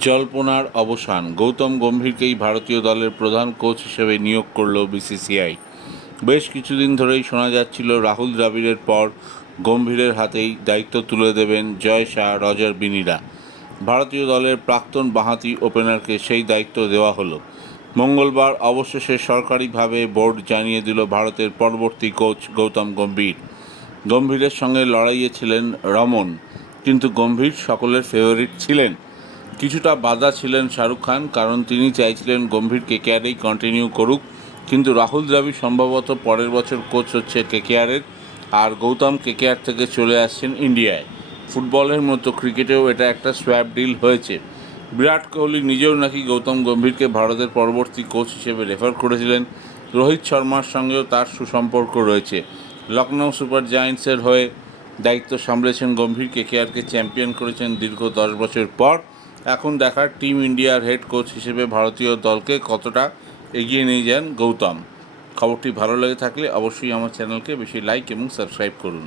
জল্পনার অবসান, গৌতম গম্ভীরকেই ভারতীয় দলের প্রধান কোচ হিসেবে নিয়োগ করল বিসিসিআই। বেশ কিছুদিন ধরেই শোনা যাচ্ছিল রাহুল দ্রাবিড়ের পর গম্ভীরের হাতেই দায়িত্ব তুলে দেবেন জয় শাহ, রজার বিনিরা। ভারতীয় দলের প্রাক্তন বাঁহাতি ওপেনারকে সেই দায়িত্ব দেওয়া হলো। মঙ্গলবার অবশেষে সরকারিভাবে বোর্ড জানিয়ে দিল ভারতের পরবর্তী কোচ গৌতম গম্ভীর। গম্ভীরের সঙ্গে লড়াইয়ে ছিলেন রমন, কিন্তু গম্ভীর সকলের ফেভারিট ছিলেন। কিছুটা বাধা ছিলেন শাহরুখ খান, কারণ তিনি চাইছিলেন গম্ভীর কেকেআরেই কন্টিনিউ করুক, কিন্তু রাহুল দ্রাবিড় সম্ভবত পরের বছর কোচ হচ্ছে কেকেআরের, আর গৌতম কেকেআর থেকে চলে আসছেন ইন্ডিয়ায়। ফুটবলের মতো ক্রিকেটেও এটা একটা সোয়াপ ডিল হয়েছে। বিরাট কোহলি নিজেও নাকি গৌতম গম্ভীরকে ভারতের পরবর্তী কোচ হিসেবে রেফার করেছিলেন। রোহিত শর্মার সঙ্গেও তার সুসম্পর্ক রয়েছে। লখনৌ সুপার জায়ান্টসের হয়ে দায়িত্ব সামলেছেন গম্ভীর, কেকেআরকে চ্যাম্পিয়ন করেছেন দীর্ঘ 10 বছর পর। এখন দেখার টিম ইন্ডিয়ার হেড কোচ হিসেবে ভারতীয় দলকে কতটা এগিয়ে নিয়ে যান গৌতম। খবরটি ভালো লেগে থাকলে অবশ্যই আমার চ্যানেলকে বেশি লাইক এবং সাবস্ক্রাইব করুন।